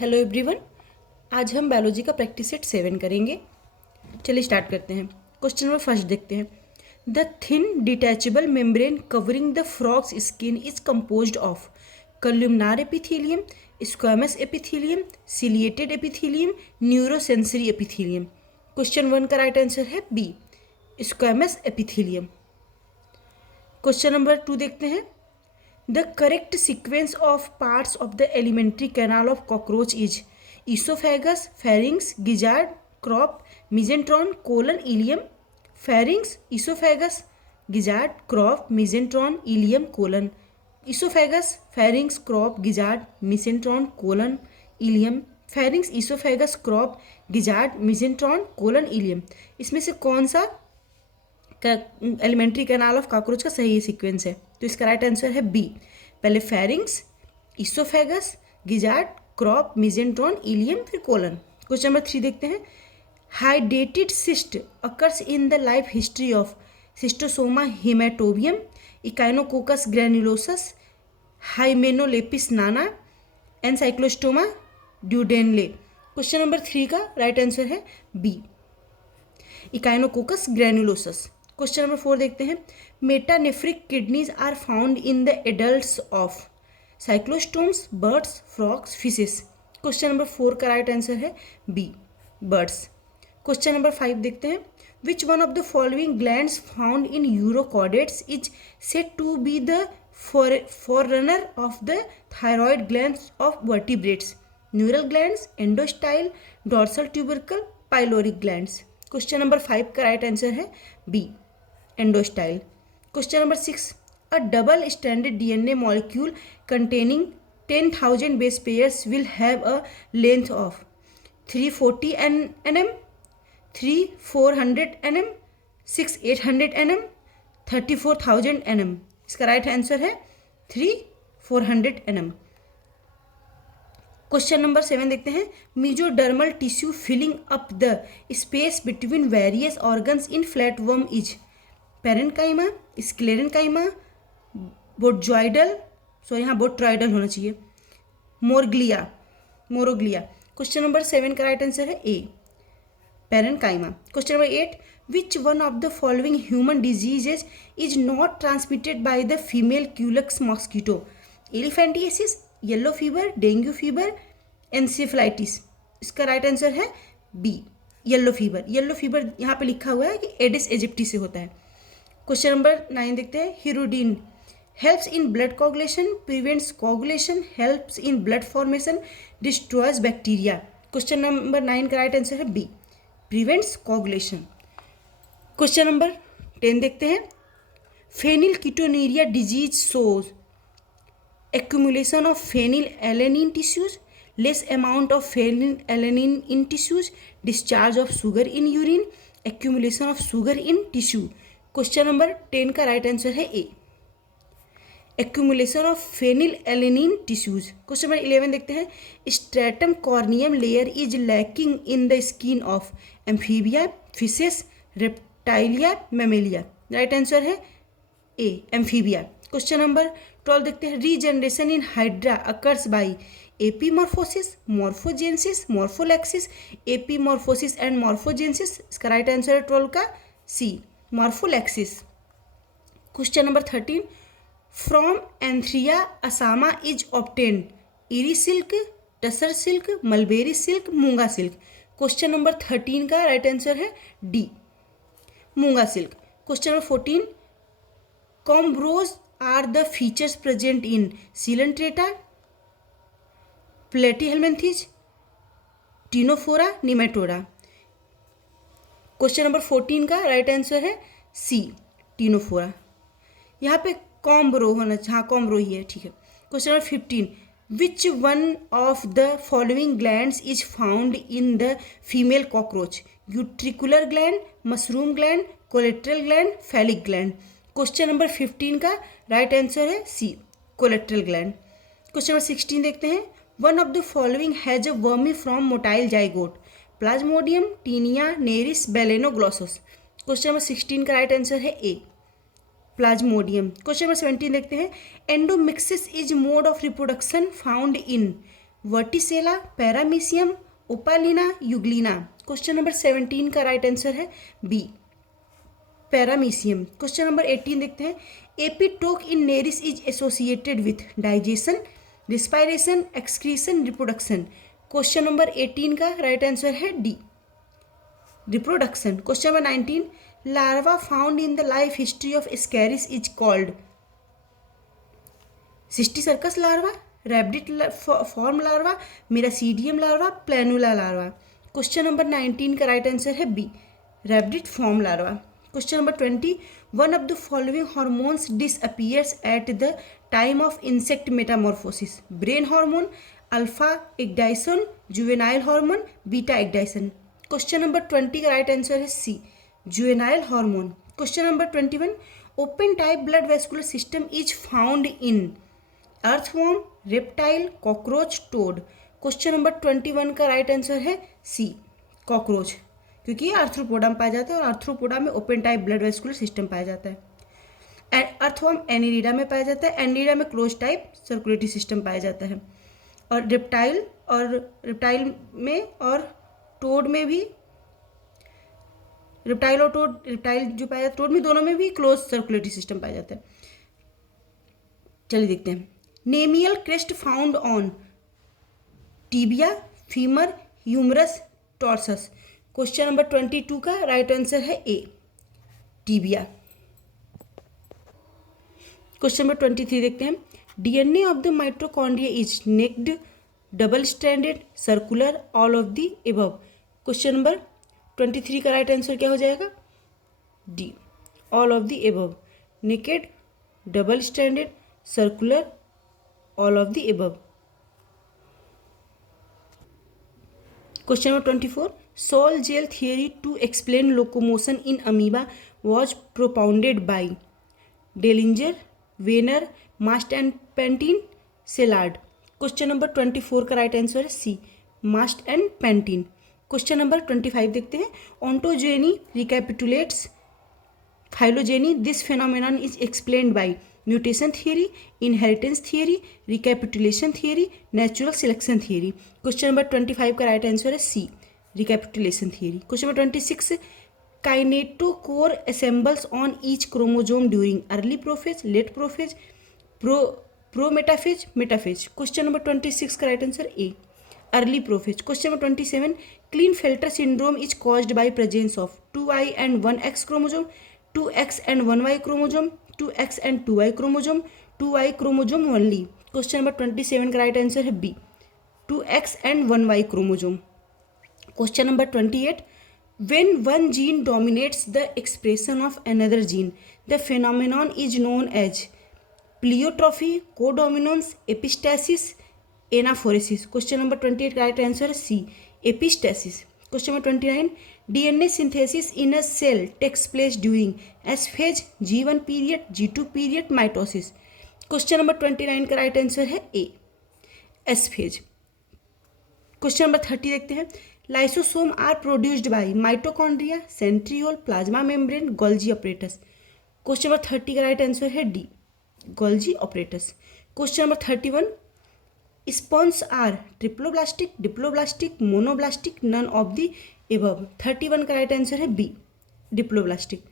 Hello everyone. आज हम biology का प्रैक्टिस सेट 7 करेंगे। चलिए स्टार्ट करते हैं। क्वेश्चन नंबर फर्स्ट देखते हैं। The thin detachable membrane covering the frog's skin is composed of columnar epithelium, squamous epithelium, ciliated epithelium, neurosensory epithelium. Question 1 का राइट आंसर है B, squamous epithelium. Question number 2 देखते हैं। The correct sequence of parts of the alimentary canal of cockroach is esophagus, pharynx, gizzard, crop, mesenteron, colon, ileum. Pharynx, esophagus, gizzard, crop, mesenteron, ileum, colon. Esophagus, pharynx, crop, gizzard, mesenteron, colon, ileum. Pharynx, esophagus, crop, gizzard, mesenteron, colon, ileum. इसमें से कौन सा alimentary canal of cockroach का सही sequence है? तो इसका right answer है बी। पहले pharynx, oesophagus, gizzard, crop, mesenteron, ileum, फिर कोलन। क्वेश्चन नंबर 3 देखते हैं। Hydatid cyst occurs in the life history of Schistosoma haematobium, Echinococcus granulosus, Hymenolepis nana, Ancylostoma duodenale. Question number 3 का right answer है B, Echinococcus granulosus. Question number 4 देखते हैं। Metanephric kidneys are found in the adults of cyclostomes, birds, frogs, fishes. Question number 4 का right answer है B, birds. Question number 5 देखते हैं। Which one of the following glands found in urochordates is said to be the forerunner of the thyroid glands of vertebrates? Neural glands, endostyle, dorsal tubercle, pyloric glands. Question number 5 का right answer है B, endostyle. Question number 6, a double standard DNA molecule containing 10,000 base pairs will have a length of 340 nm, 3400 nm, 6800 nm, 34,000 nm। इसका right answer है 3400 nm। Question number 7 देखते हैं। Mesodermal tissue filling up the space between various organs in flatworm is parenchyma, sclerenchyma, botryoidal, यहाँ botryoidal होना चाहिए, मोरोग्लिया। Question number 7 का right answer है A, parenchyma. Question number 8, which one of the following human diseases is not transmitted by the female Culex mosquito? Elephantiasis, yellow fever, dengue fever, encephalitis. इसका right answer है B, yellow fever. Yellow fever यहाँ पे लिखा हुआ है कि Aedes aegypti से होता है। क्वेश्चन नंबर 9 देखते हैं। Hirudin helps in blood coagulation, prevents coagulation, helps in blood formation, destroys bacteria. Question number 9 का राइट आंसर है B, prevents coagulation. Question number 10 देखते हैं। Phenylketonuria disease shows accumulation of phenylalanine tissues, less amount of phenylalanine in tissues, discharge of sugar in urine, accumulation of sugar in tissue। Question number 10 का right answer है A, accumulation of phenylalanine tissues। Question number 11 देखते हैं। Stratum corneum layer is lacking in the skin of amphibia, fishes, reptilia, mammalia. Right answer है A, amphibia. Question number 12 देखते हैं। Regeneration in Hydra occurs by epimorphosis, morphogenesis, morphallaxis, epimorphosis and morphogenesis. इसका right answer है 12 का C, morphallaxis. Question number 13, from Antheraea assama is obtained eri silk, tussar silk, mulberry silk, मूंगा silk. Question number 13 का right answer है D, मूंगा silk. Question number 14, कॉम्ब्रोज are the features present in Coelenterata, Platyhelminthes, Ctenophora, Nematoda। Question number 14 का right answer है सी, Ctenophora. यहाँ पे कॉम्ब्रो होना चाहिए, हाँ कॉम्ब्रो ही है, ठीक है। Question number 15, which one of the following glands is found in the female cockroach? Utricular gland, mushroom gland, collateral gland, phallic gland. Question number 15 का राइट आंसर है C, collateral gland. Question number 16 देखते हैं। One of the following has a vermiform motile zygote? Plasmodium, Taenia, Nereis, Balanoglossus. Question number 16 का right answer है ए, Plasmodium. Question number 17 देखते हैं। Endomixis is mode of reproduction found in Vorticella, Paramecium, Opalina, Euglena. Question number 17 का right answer है B, Paramecium. Question number 18 देखते हैं। Epitoke in Nereis is associated with digestion, respiration, excretion, reproduction. Question number 18 का right answer है D, reproduction. Question number 19, larva found in the life history of Ascaris is called cysticercus larva, rhabditiform larva, miracidium larva, planula larva. Question number 19 का right answer है B, rhabditiform larva. Question number 20, one of the following hormones disappears at the time of insect metamorphosis, brain hormone, alpha ecdysone, juvenile hormone, beta ecdysone. Question number 20 का right answer है C, juvenile hormone. Question number 21, open type blood vascular system is found in earthworm, reptile, cockroach, toad. Question number 21 का right answer है सी, cockroach, क्योंकि ये arthropoda में पाया जाता है और आर्थ्रोपोडा में open type blood vascular system पाया जाता है। अर्थवॉर्म एनिलिडा में पाया जाता है, एनिलिडा में क्लोज टाइप सर्कुलेटरी सिस्टम पाया जाता है। और रेप्टाइल में और टोड में भी, रेप्टाइल और टोड, रेप्टाइल जो पाया जाता है टोड में, दोनों में भी क्लोज सर्कुलेटरी सिस्टम पाया जाता है। चलिए देखते हैं। Cnemial crest found on tibia, femur, humerus, tarsus. Question number 22 का राइट आंसर है ए, टीबिया। क्वेश्चन नंबर 23 देखते हैं। DNA of the mitochondria is naked, double stranded, circular, all of the above. Question number 23 का राइट आंसर क्या हो जाएगा? D, all of the above. Naked, double stranded, circular, all of the above. Question number 24, sol gel theory to explain locomotion in amoeba was propounded by Dellinger, Wehner, Mast and Pantin, Sellard. Question number 24 का right answer है C, Mast and pentene. Question number 25 देखते हैं। Ontogeny recapitulates phylogeny, this phenomenon is explained by mutation theory, inheritance theory, recapitulation theory, natural selection theory. Question number 25 का right answer है C, recapitulation theory. Question number 26, kinetochore assembles on each chromosome during early prophase, late prophase, prometaphase, metaphase. Question number 26 का right answer A, early prophase. Question number 27, Klinefelter syndrome is caused by presence of 2i and 1x chromosome, 2x and 1y chromosome, 2x and 2y chromosome, 2y chromosome only. Question number 27 का right answer है B, 2x and 1y chromosome. Question number 28, when one gene dominates the expression of another gene, the phenomenon is known as pleiotrophy, codominance, epistasis, anaphoresis। Question number 28 का right answer है C, epistasis. Question number 29, DNA synthesis in a cell takes place during S phase, G1 period, G2 period, mitosis. Question number 29 का right answer है A, S phase. Question number 30 देखते हैं। Lysosomes are produced by mitochondria, centriole, plasma membrane, Golgi apparatus. Question number 30 का right answer है डी, गोल्जी apparatus. Question नंबर 31, spawns are triploblastic, diploblastic, monoblastic, none of the above. 31 का right answer है B, diploblastic.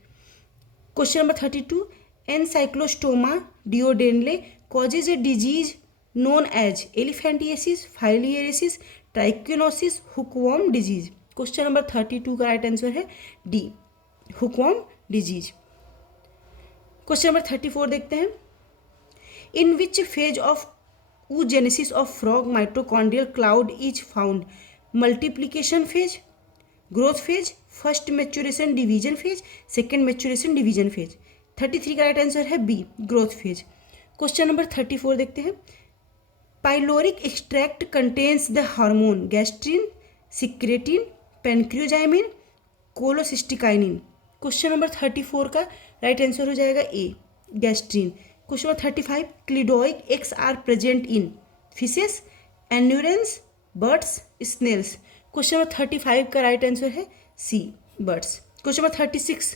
Question number 32, Ancylostoma duodenale causes a disease known as elephantiasis, filariasis, trichinosis, hookworm disease. Question number 32 का right answer है D, hookworm disease. Question number 34 देखते हैं। In which phase of oogenesis of frog mitochondrial cloud is found? Multiplication phase, growth phase, first maturation division phase, second maturation division phase। 33 का right answer है B, growth phase. Question number 34 देखते हैं। Pyloric extract contains the hormone gastrin, secretin, pancreozymin, cholecystokinin. Question number 34 का right answer हो जाएगा A, gastrin. Question number 35, cleidoic eggs are present in fishes, anurans, birds, snails. Question number 35 का right answer है C, birds. Question number 36,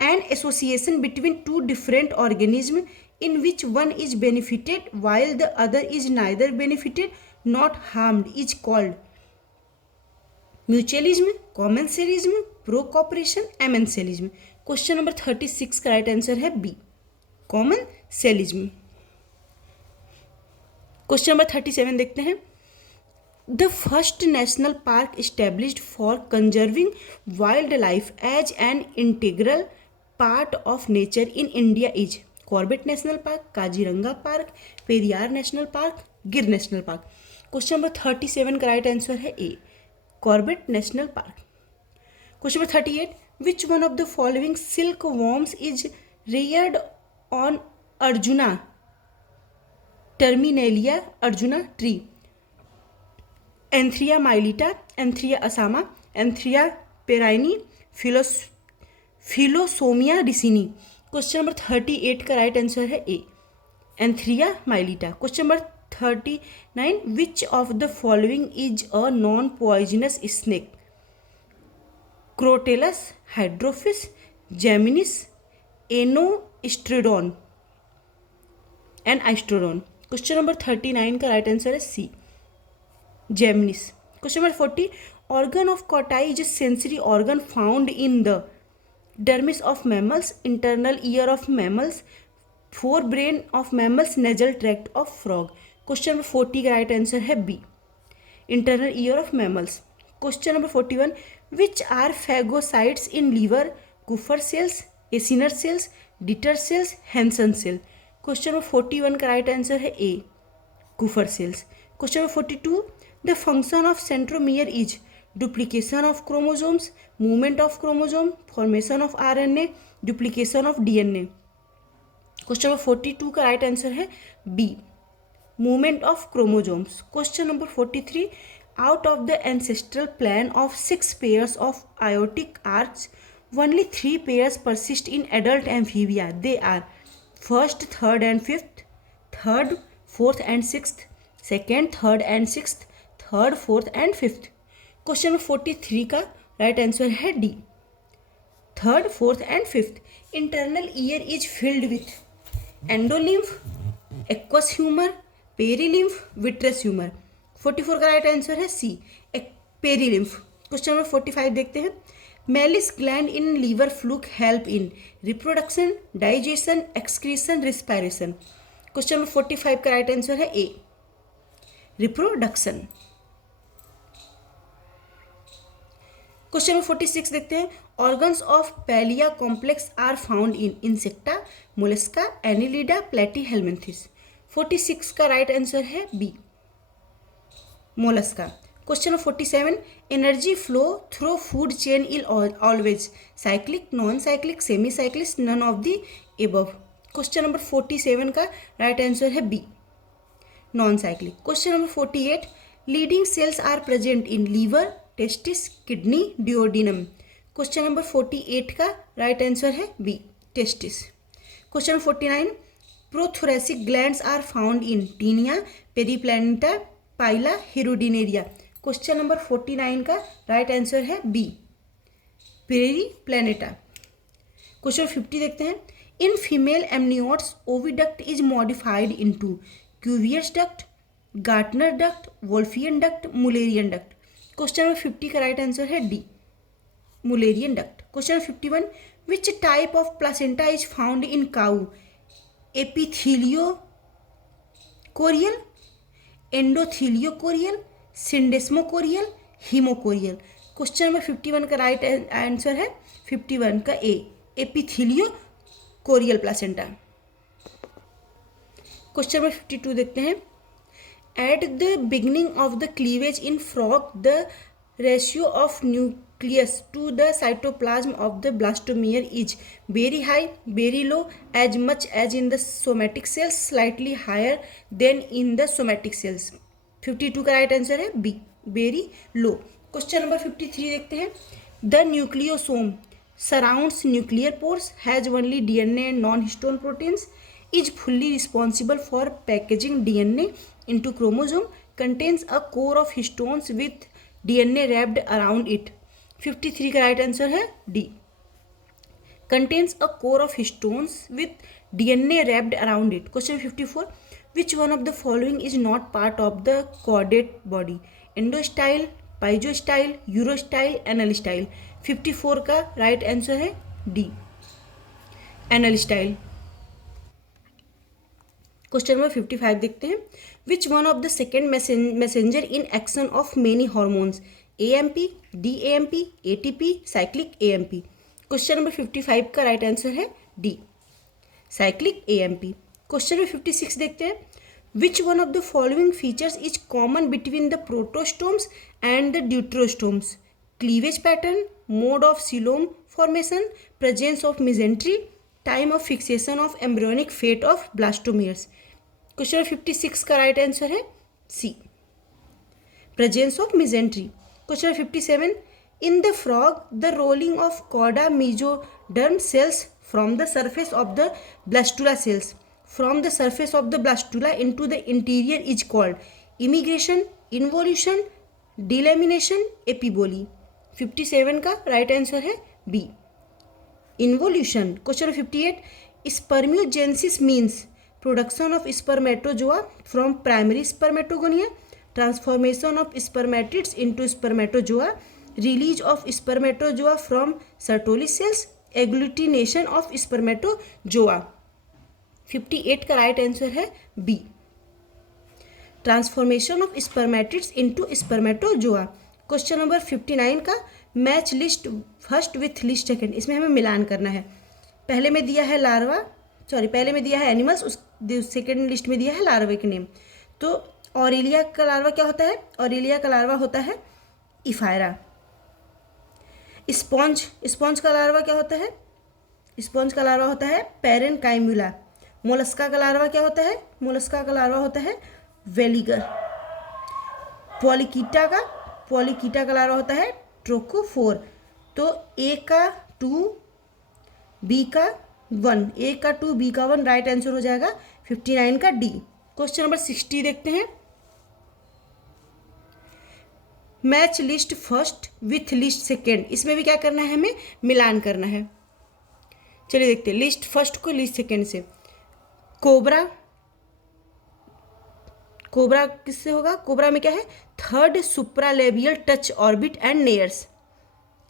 an association between two different organism in which one is benefited while the other is neither benefited not harmed is called mutualism, commensalism, protocooperation, amensalism. Question number 36 का right answer है B, commensalism. Question number 37 देखते हैं। The first national park established for conserving wildlife as an integral part of nature in India is Corbett National Park, Kaziranga park, Periyar National Park, Gir National Park. Question number 37 का right answer है A, Corbett National Park. Question number 38, which one of the following silk worms is reared on arjuna Terminalia arjuna tree? Antheraea mylitta, Antheraea assama, Antheraea pernyi, Philosamia ricini. Question number 38 का right answer है A, Antheraea mylitta. Question number 39, which of the following is a non poisonous snake? Crotalus, Hydrophis, Geminis, Ancistrodon and Agkistrodon. Question number 39 का right answer है C, Geminis. Question number 40, organ of Corti is sensory organ found in the dermis of mammals, internal ear of mammals, forebrain of mammals, nasal tract of frog। Question number 40 का right answer है B, internal ear of mammals. Question number 41, which are phagocytes in liver? Kupffer cells, acinar cells, Deiter cells, Hensen cell. Question number 41 का right answer है A, Kupffer cells. Question number 42, the function of centromere is duplication of chromosomes, movement of chromosome, formation of RNA, duplication of DNA. Question number 42 का right answer है B, movement of chromosomes. Question number 43, out of the ancestral plan of 6 pairs of aortic arch, only 3 pairs persist in adult amphibia. They are first, third and fifth, third, fourth and sixth, second, third and sixth, third, fourth and fifth। Question number 43 का right answer है D, third, fourth and fifth. Internal ear is filled with endolymph, aqueous humour, perilymph, vitreous humour. 44 का right answer है सी, पेरीलिम्फ। Question number 45 देखते हैं। Mehlis gland in liver fluke help in reproduction, digestion, excretion, respiration. Question number 45 का right answer है ए, reproduction. Question number 46 देखते हैं। Organs of pallial complex are found in Insecta, Mollusca, Annelida, Platyhelminthes. 46 का right answer है B, Mollusca. Question number 47, energy flow through food chain is always cyclic, non cyclic, semi cyclic, none of the above. Question number 47 का right answer है B, non cyclic. Question number 48, Leydig cells are present in liver, testis, kidney, duodenum. Question number 48 का right answer है B, testis. Question 49, prothoracic glands are found in Taenia, Periplaneta, Pila, Hirudinaria. Question number 49 का right answer है B, Periplaneta. Question 50 देखते हैं। In female amniotes oviduct is modified into Cuvier's duct, Gartner duct, Wolffian duct, Mullerian duct. Question number 50 का right answer है D, Mullerian duct. Question 51, which type of placenta is found in cow? Epitheliochorial, endotheliochorial, syndesmochorial, haemochorial. Question number 51 का right answer है 51 का ए, एपिथीलियोकोरियल placenta. Question number 52 देखते हैं। At the beginning of the cleavage in frog, the ratio of nucleus to the cytoplasm of the blastomere is very high, very low, as much as in the somatic cells, slightly higher than in the somatic cells। 52 का right answer है B, very low। Question number 53 देखते हैं। The nucleosome surrounds nuclear pores, has only DNA and non-histone proteins, is fully responsible for packaging DNA into chromosome, contains a core of histones with DNA wrapped around it। 53 का right answer है D, contains a core of histones with DNA wrapped around it। Question 54, which one of the following is not part of the chordate body? Endostyle, pygostyle, urostyle, anal style. 54 का right answer है D, anal style. Question number 55 देखते हैं। Which one of the second messenger in action of many hormones? AMP, dAMP, ATP, cyclic AMP. Question number 55 का right answer है D, cyclic AMP. Question number 56 देखते हैं। Which one of the following features is common between the protostomes and the deuterostomes? Cleavage pattern, mode of coelom formation, presence of mesentery, time of fixation of embryonic fate of blastomeres. Question 56 का right answer है C, presence of mesentery. Question 57, in the frog the rolling of chorda mesoderm cells from the surface of the blastula cells from the surface of the blastula into the interior is called immigration, involution, delamination, एपिबोली। 57 का right answer है B, involution. Question 58, spermiogenesis means production of spermatozoa from primary spermatogonia, transformation of spermatids into spermatozoa, release of spermatozoa from Sertoli cells, agglutination of spermatozoa. 58 का right answer है B, transformation of spermatids into spermatozoa. Question number 59 का match list first with list second, इसमें हमें मिलान करना है। पहले में दिया है लार्वा, पहले में दिया है एनिमल्स, उस सेकेंड लिस्ट में दिया है लार्वा के नेम। तो ऑरेलिया का लार्वा क्या होता है? ऑरेलिया का लार्वा होता है इफायरा। स्पॉन्ज का लार्वा क्या होता है? स्पॉन्ज का लार्वा होता है पेरेनकाइमुला। मोलस्का का लार्वा क्या होता है? मोलस्का का लार्वा होता है वेलिगर। पॉलीकीटा का लार्वा होता है ट्रोकोफोर। तो ए का 2, बी का 1, ए का 2, बी का 1 राइट आंसर हो जाएगा 59 का डी। क्वेश्चन नंबर 60 देखते हैं। Match list first with list second, इसमें भी क्या करना है? हमें मिलान करना है। चलिए देखते हैं लिस्ट फर्स्ट को लिस्ट सेकेंड से। कोबरा किससे होगा? कोबरा में क्या है? Third supralabial touch orbit and nares,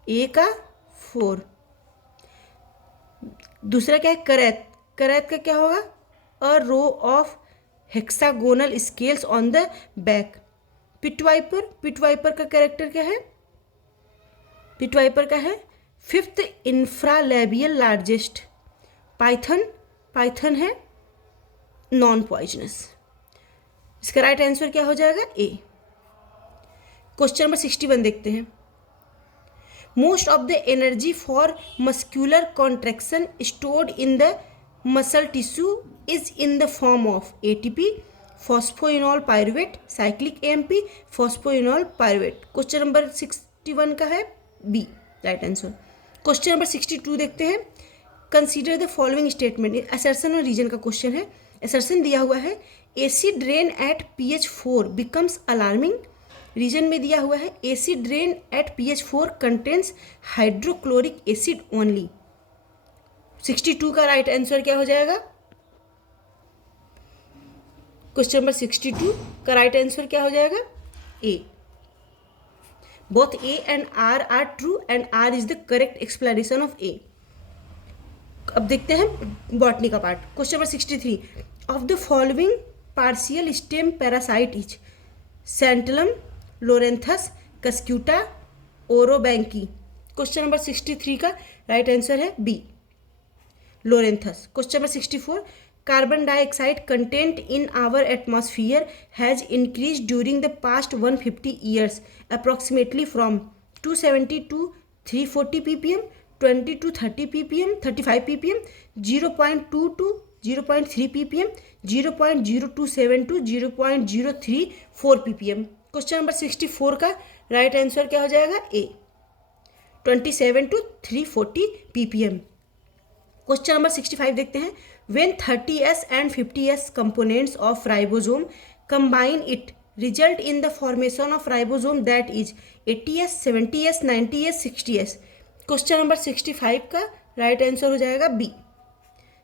A का 4। दूसरा क्या है? करैत का क्या होगा? A row of hexagonal scales on the back. Pit viper का कैरेक्टर क्या है? पिटवाइपर का है फिफ्थ इंफ्रालेबियल लार्जेस्ट। पाइथन है नॉन पॉइजनस। इसका राइट आंसर क्या हो जाएगा? ए। क्वेश्चन नंबर 61 देखते हैं। Most of the energy for muscular contraction stored in the muscle tissue is in the form of ATP, phosphoenol pyruvate, cyclic AMP, phosphoenol pyruvate. Question number 61 का है B right answer. Question number 62 देखते हैं। Consider the following statement, assertion और reason का question है। Assertion दिया हुआ है acid rain at pH 4 becomes alarming. Reason में दिया हुआ है acid rain at pH 4 contains hydrochloric acid only. 62 का राइट आंसर क्या हो जाएगा? क्वेश्चन नंबर 62 का राइट आंसर क्या हो जाएगा? A. Both A and R are true and R is the correct explanation of A. अब देखते हैं बॉटनी का part. Question number 63, of the following partial stem parasite is Santalum, Loranthus, Cuscuta, Orobanche. Question number 63 का right answer है B, Loranthus. Question number 64, carbon dioxide content in our atmosphere has increase during the past 150 years approximately from 270 to 340 ppm, 20 to 30 ppm, 35 ppm, 0.2 to 0.3 ppm, 0.0272 to 0.034 ppm। Question number 64 का right answer क्या हो जाएगा? ए, 27 to 340 ppm। Question number 65 देखते हैं। When 30s and 50s components of ribosome combine, it result in the formation of ribosome that is 80s, 70s, 90s, 60s। Question number 65 का right answer हो जाएगा B,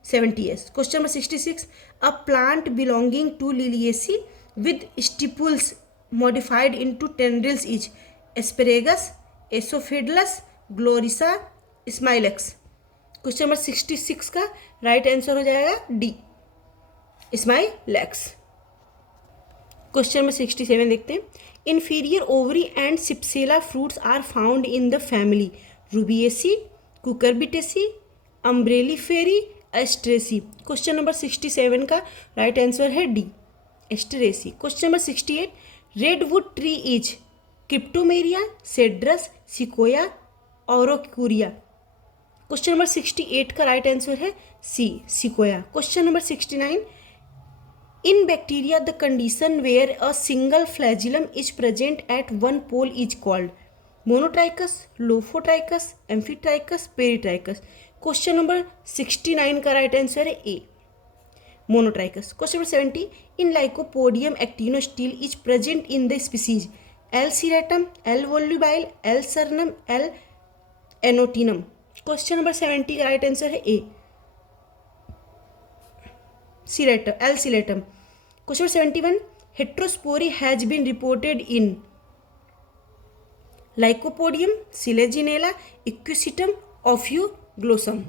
70s। Question number 66, a plant belonging to Liliaceae with stipules modified into tendrils is Asparagus, Asphodelus, Gloriosa, Smilax. Question number 66 का right answer हो जाएगा D, Smilax. Question number 67 देखते हैं, inferior ovary and cypsela fruits are found in the family Rubiaceae, Cucurbitaceae, Umbelliferae, Asteraceae. Question number 67 का right answer है D, Asteraceae. Question number 68, redwood tree is Cryptomeria, Cedrus, Sequoia, Araucaria. Question number 68 का right answer है C, Sequoia. Question number 69, in bacteria the condition where a single flagellum is present at one pole is called monotrichous, lophotrichous, amphitrichous, peritrichous. Question number 69 का right answer है A, monotrichous. Question number 70, in Lycopodium actinostele is present in the species L serratum, L volubile, L cernuum, L annotinum. Question number 70 का right answer है A, serratum, L serratum. Question number 71, heterospory has been reported in Lycopodium, Selaginella, Equisetum, Ophioglossum.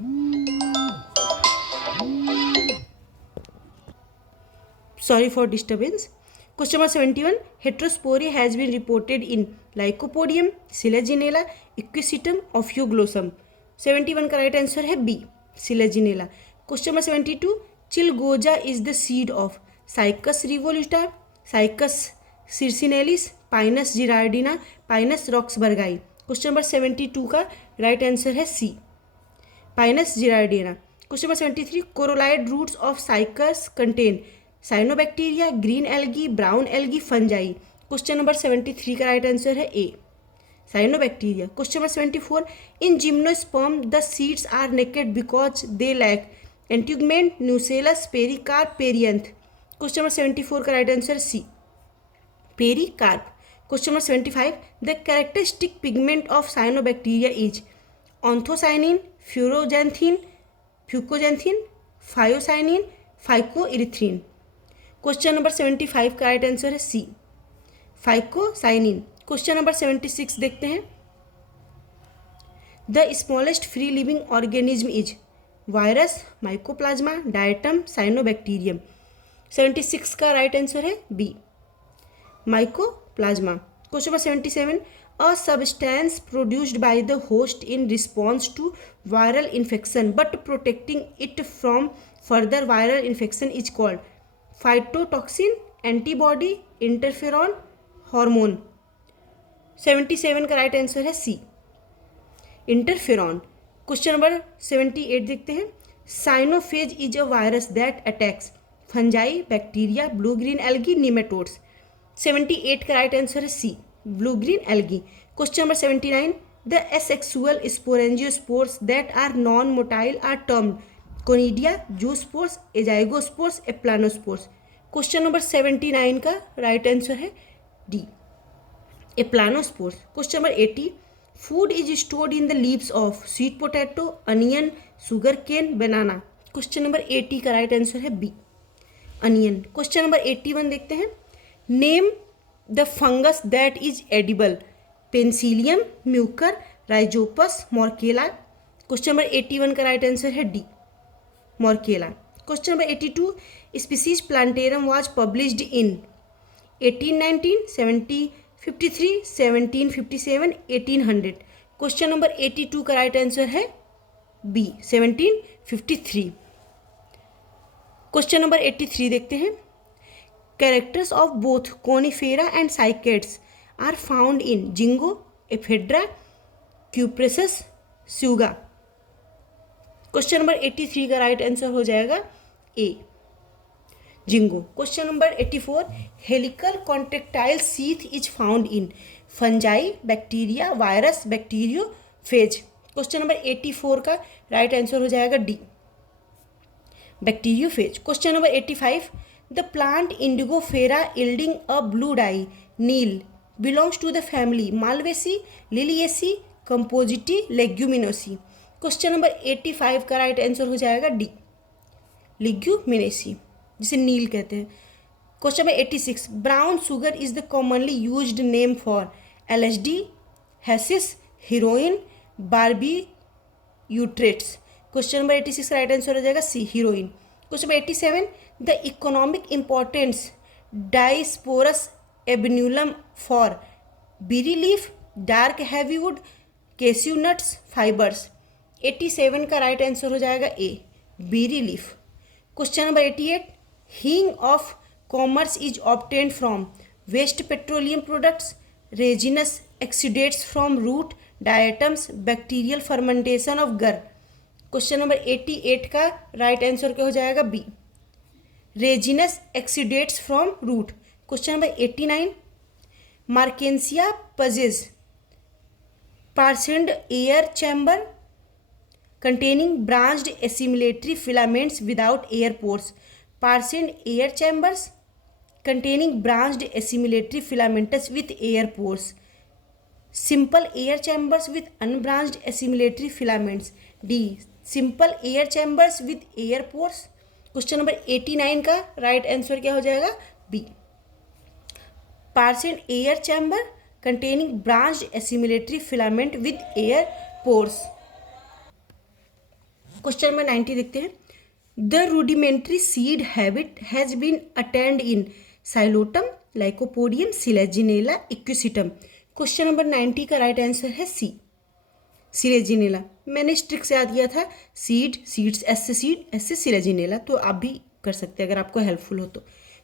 Sorry for disturbance. Question number 71, heterospory has been reported in Lycopodium, Selaginella, Equisetum, Ophioglossum. 71 का right answer है B, Selaginella. Question number 72, chilgoza is the seed of Cycas revoluta, Cycas circinalis, Pinus gerardiana, Pinus roxburghii. Question number 72 का right answer है C, Pinus gerardiana. Question number 73, coralloid roots of Cycas contain cyanobacteria, green algae, brown algae, fungi. Question number 73 का right answer है A, cyanobacteria. Question number 74, in gymnosperm the seeds are naked because they lack integument, nucellus, pericarp, perianth. Question number 74 का right answer C, pericarp. Question number 75, the characteristic pigment of cyanobacteria is anthocyanin, fucoxanthin, fucoxanthin, phycocyanin, phycoerythrin. Question number 75 का right answer है सी, phycocyanin. Question number 76 देखते हैं, the smallest free living organism is virus, mycoplasma, diatom, cyanobacterium. 76 का right answer है B, mycoplasma. Question number 77, a substance produced by the host in response to viral infection but protecting it from further viral infection is called phytotoxin, antibody, interferon, hormone. 77 का right answer है सी, interferon. Question number 78 देखते हैं, cyanophage is a virus that attacks fungi, bacteria, blue green algae, nematodes. 78 का right answer है C, blue green algae. Question number 79, the asexual sporangiospores that are non motile are termed conidia, zoospores, azygospores, aplanospores. Question number 79 का right answer है D, aplanospores. Question number 80, food is stored in the leaves of sweet potato, onion, sugar cane, banana. Question number 80 का right answer है B, onion. Question number 81 देखते हैं, name the fungus that is edible, penicillium, mucor, rhizopus, morchella. Question number 81 का right answer है D, morchella. Question number 82, species plantarum was published in 1819, 1753, 1757, 1800। Question number 82 का right answer है B, 1753। Question number 83 देखते हैं, characters of both coniferae and cycads are found in ginkgo, ephedra, cupressus, tsuga. Question number 83 का right answer हो जाएगा A, ginkgo. Question number 84, helical contractile sheath is found in fungi, bacteria, virus, bacteriophage. Question number 84 का right answer हो जाएगा D, bacteriophage. Question number 85, the plant indigofera yielding a blue dye neel belongs to the family malvaceae, liliaceae, compositae, leguminosae. Question number 85 का right answer हो जाएगा D, लिग्यूमिनेसी, जिसे नील कहते हैं। Question number 86, brown sugar is the commonly used name for LSD, hashish, heroin, barbiturates. Question number 86 का right answer हो जाएगा C, heroin. Question number 87, the economic importance diospyros ebenum for beedi leaf, dark heavy wood, cashew nuts, fibres. 87 का right answer हो जाएगा ए, बीरी leaf. Question number 88, hing of commerce is obtained from waste petroleum products, resinous exudates from root, diatoms, bacterial fermentation of gur. Question number 88 का right answer क्या हो जाएगा B, resinous exudates from root. Question number 89, marchantia possesses parsed air chamber containing branched assimilatory filaments without air pores, parsoned air chambers containing branched assimilatory filaments with air pores, simple air chambers with unbranched assimilatory filaments, D, simple air chambers with air pores। Question number 89 का right answer क्या हो जाएगा B, parsoned air chamber containing branched assimilatory filament with air pores। Question number 90 देखते हैं, the rudimentary seed habit has been attained in Psilotum, Lycopodium, Selaginella, Equisetum. Question number 90 का right answer है सी, Selaginella. मैंने इस trick से याद किया था, सीड, सीड्स, एस से सीड, एस से सिलेजिनेला, तो आप भी कर सकते हैं अगर आपको हेल्पफुल हो तो।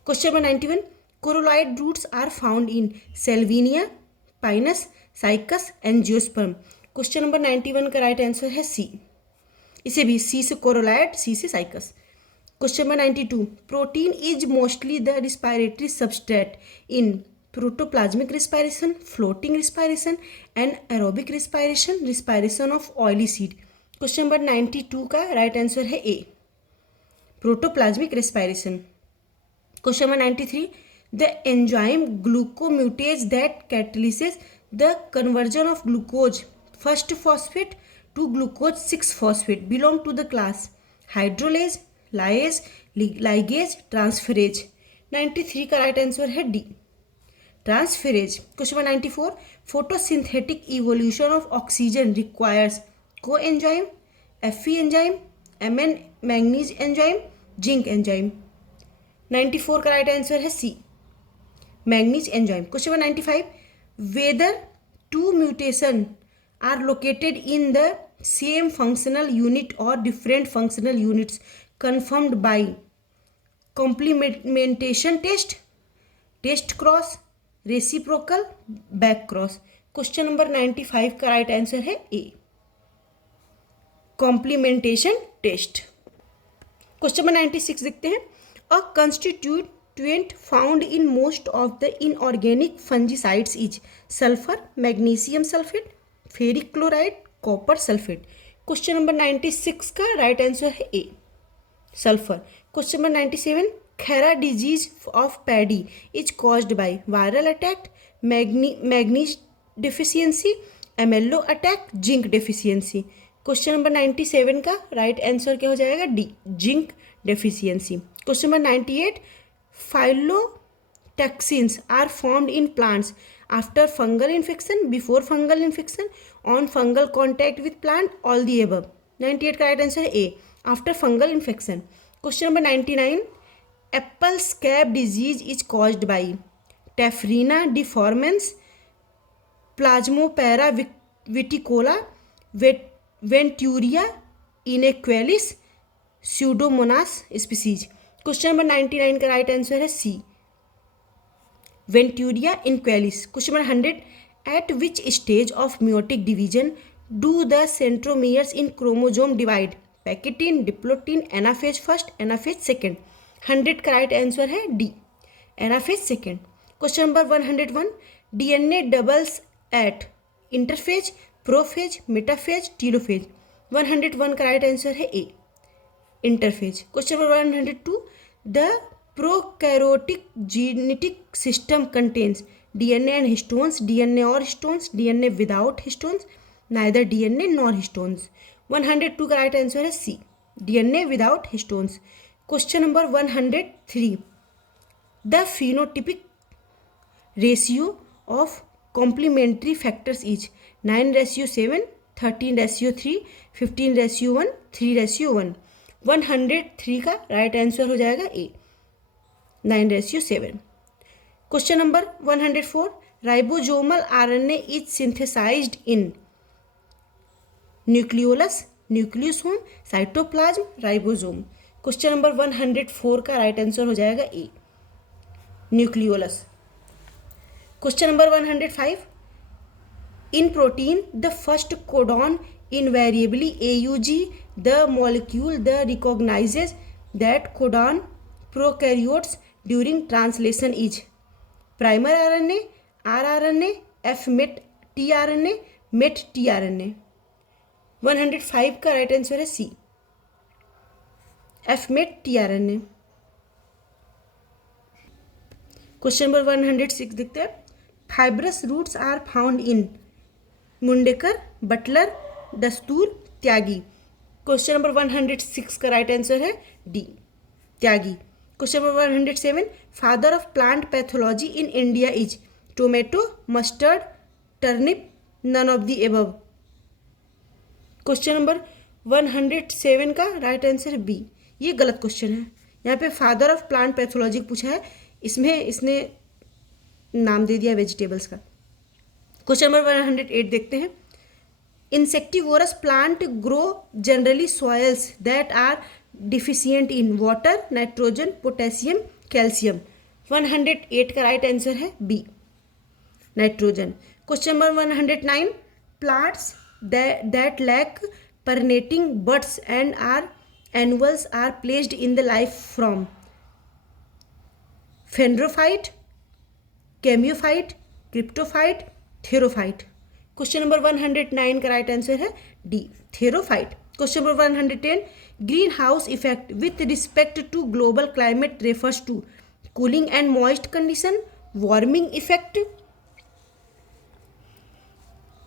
Question number 91, coralloid roots are found in Salvinia, Pinus, Cycas, angiosperm. Question number 91 का राइट आंसर है सी, इसे भी सी से कोरोलाइड, सी से cycas. Question number 92, protein is mostly the respiratory substrate in protoplasmic respiration, floating respiration, and aerobic respiration, respiration of oily seed. Question number 92 का right answer है A, protoplasmic respiration. Question number 93, the enzyme glucomutase that catalyses the conversion of glucose first phosphate to glucose 6-phosphate belong to the class hydrolase, lyase, ligase, transferase। 93 का right answer है D, transferase. Question number 94, photosynthetic evolution of oxygen requires co enzyme, Fe enzyme, Mn manganese enzyme, zinc enzyme. 94 का right answer है C, manganese enzyme. Question number 95, whether two mutation are located in the same functional unit or different functional units confirmed by complementation test, test cross, reciprocal back cross। Question number 95 का right answer है A, complementation test. Question number 96 देखते हैं, a constituent found in most of the inorganic fungicides is sulphur, magnesium sulphate, ferric chloride, copper sulphate. Question number 96 का right answer है A, sulphur. Question number 97, khaira disease of paddy is caused by viral attack, manganese deficiency, MLO attack, zinc deficiency. Question number 97 का right answer क्या हो जाएगा D, zinc deficiency. Question number 98, phytoalexins are formed in plants after fungal infection, before fungal infection, on fungal contact with plant, all the above। 98 का right answer है A, after fungal infection. Question number 99, apple scab disease is caused by taphrina deformans, plasmopara viticola, venturia inaequalis, pseudomonas species. Question number 99 का right answer है C, venturia inaequalis. Question number 100, at which stage of meiotic division do the centromeres in chromosome divide, pachytene, diplotene, anaphase first, anaphase second. 100 का right answer है D, anaphase second. Question number 101, DNA doubles eight interphase, prophase, metaphase, telophase. 101 का right answer है A, interphase. Question number 102, the prokaryotic genetic system contains DNA and histones, DNA or histones, DNA without histones, neither DNA nor histones। 102 का right answer है C, DNA without histones. Question number 103, the phenotypic ratio of complementary factors is 9:7, 13:3, 15:1, 3:1। 103 का right answer हो जाएगा A, 9:7। Question number 104, ribosomal RNA is synthesised in nucleolus, nucleosome, cytoplasm, ribosome. Question number 104 का right answer हो जाएगा A, nucleolus. Question number 105, in protein the first codon invariably AUG, the molecule that recognizes that codon prokaryotes during translation is primer RNA, rRNA, F-met tRNA, met tRNA। 105 का right answer है सी, F-met tRNA। Question number 106 देखते हैं, fibrous roots are found in Mundkur, Butler, Dastur, Tyagi. Question number 106 का right answer है D, Tyagi. Question number 107, father of plant pathology in India is tomato, mustard, turnip, none of the above. Question number 107 का right answer है B, ये गलत question है। यहाँ पे father of plant pathology पूछा है, इसमें इसने नाम दे दिया वेजिटेबल्स का। क्वेश्चन नंबर 108 देखते हैं, insectivorous plant grow generally soils that are deficient in water, nitrogen, potassium, calcium। 108 का राइट आंसर है B, nitrogen. Question number 109, plants that lack pernating buds and are annuals are placed in the life from phanerophyte, chamaephyte, cryptophyte, therophyte. Question number 109 का right answer है D, therophyte. Question number 110, greenhouse effect with respect to global climate refers to cooling and moist condition, warming effect,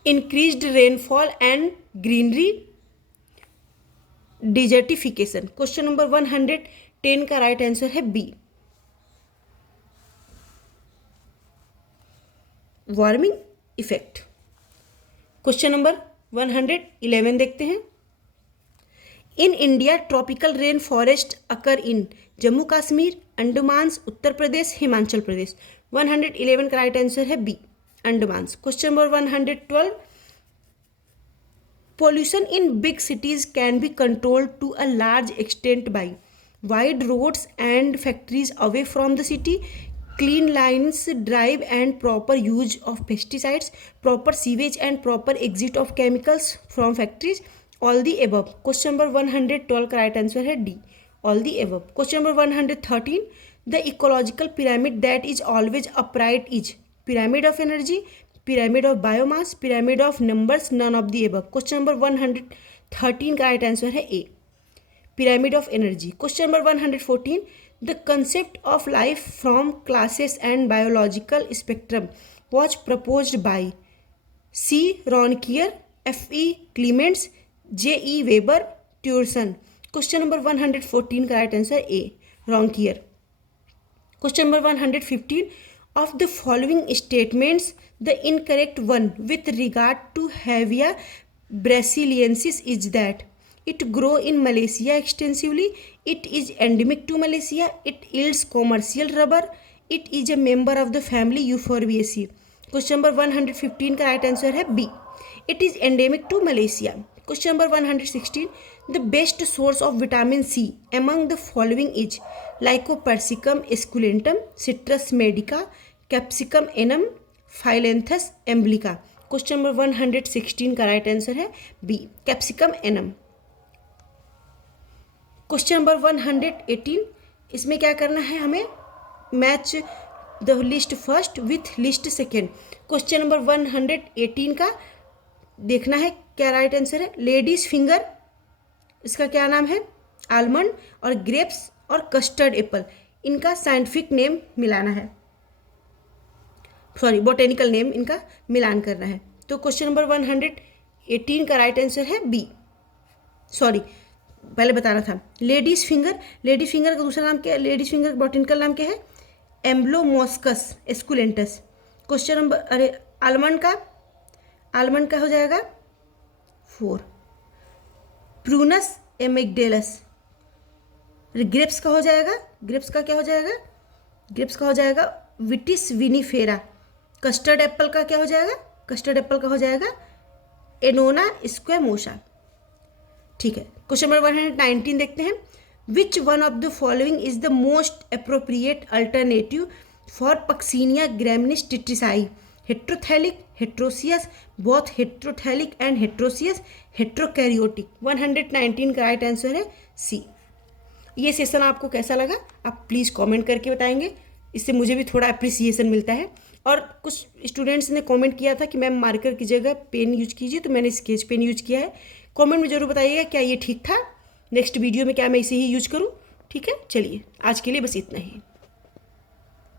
increased rainfall and greenery, desertification. Question number 110 का right answer है B, warming effect. Question number 111 देखते हैं, in India tropical rain forest occur in Jammu Kashmir, Andaman, Uttar Pradesh, Himachal प्रदेश। 111 का right answer है B, Andaman. Question number 112, pollution in big cities can be controlled to a large extent by wide roads and factories away from the city, clean lines drive and proper use of pesticides, proper sewage and proper exit of chemicals from factories, all the above। Question number 112 का right answer है D, all the above। Question number 113, the ecological pyramid that is always upright is pyramid of energy, pyramid of biomass, pyramid of numbers, none of the above। Question number 113 का right answer है ए, pyramid of energy। Question number 114, the concept of life from classes and biological spectrum was proposed by C. Ronquier, F.E. Clements, J.E. Weber, Turson। Question number 114 का right answer A, Ronquier। Question number 115, of the following statements the incorrect one with regard to Hevia brasiliensis is that it grow in Malaysia extensively, it is endemic to Malaysia, it yields commercial rubber, it is a member of the family Euphorbiaceae। Question number 115 का right answer है B, it is endemic to Malaysia। Question number 116, the best source of vitamin C among the following is Lycopersicum esculentum, Citrus medica, Capsicum annuum, Phyllanthus emblica। Question number 116 का right answer है B, Capsicum annuum. Question number 118, इसमें क्या करना है हमें, match the list first with list second. Question number 118 का देखना है क्या राइट आंसर है, लेडीज फिंगर, इसका क्या नाम है, आलमंड, और ग्रेप्स और कस्टर्ड एप्पल, इनका साइंटिफिक नेम मिलाना है, सॉरी बोटेनिकल नेम इनका मिलान करना है। तो क्वेश्चन नंबर 118 का राइट आंसर है बी, सॉरी पहले बताना था। लेडीज फिंगर, लेडी फिंगर का दूसरा नाम क्या है? लेडीज फिंगर का बॉटनिकल नाम क्या है? एम्ब्लोमोस्कस एस्कुलेंटस। क्वेश्चन नंबर, अरे आलमंड का, आलमंड का हो जाएगा 4। प्रूनस एमिगडेलस। ग्रेप्स का हो जाएगा, ग्रेप्स का क्या हो जाएगा? ग्रेप्स का हो जाएगा विटिस विनीफेरा। कस्टर्ड एप्पल का क्या हो जाएगा? कस्टर्ड एप्पल का हो जाएगा एनोना स्क्वेमोसा। ठीक है, क्वेश्चन नंबर 119 देखते हैं। Which one of the following is the most appropriate alternative for puccinia graminis tritici? Heterothallic, heteroecious, both heterothallic and heteroecious, heterokaryotic. 119 का राइट आंसर है सी। ये सेशन आपको कैसा लगा आप प्लीज़ कमेंट करके बताएंगे, इससे मुझे भी थोड़ा अप्रिसिएशन मिलता है। और कुछ स्टूडेंट्स ने कमेंट किया था कि मैम मार्कर की जगह पेन यूज कीजिए, तो मैंने स्केच पेन यूज किया है। कमेंट में ज़रूर बताइएगा क्या ये ठीक था, नेक्स्ट वीडियो में क्या मैं इसे ही यूज करूँ। ठीक है, चलिए आज के लिए बस इतना ही।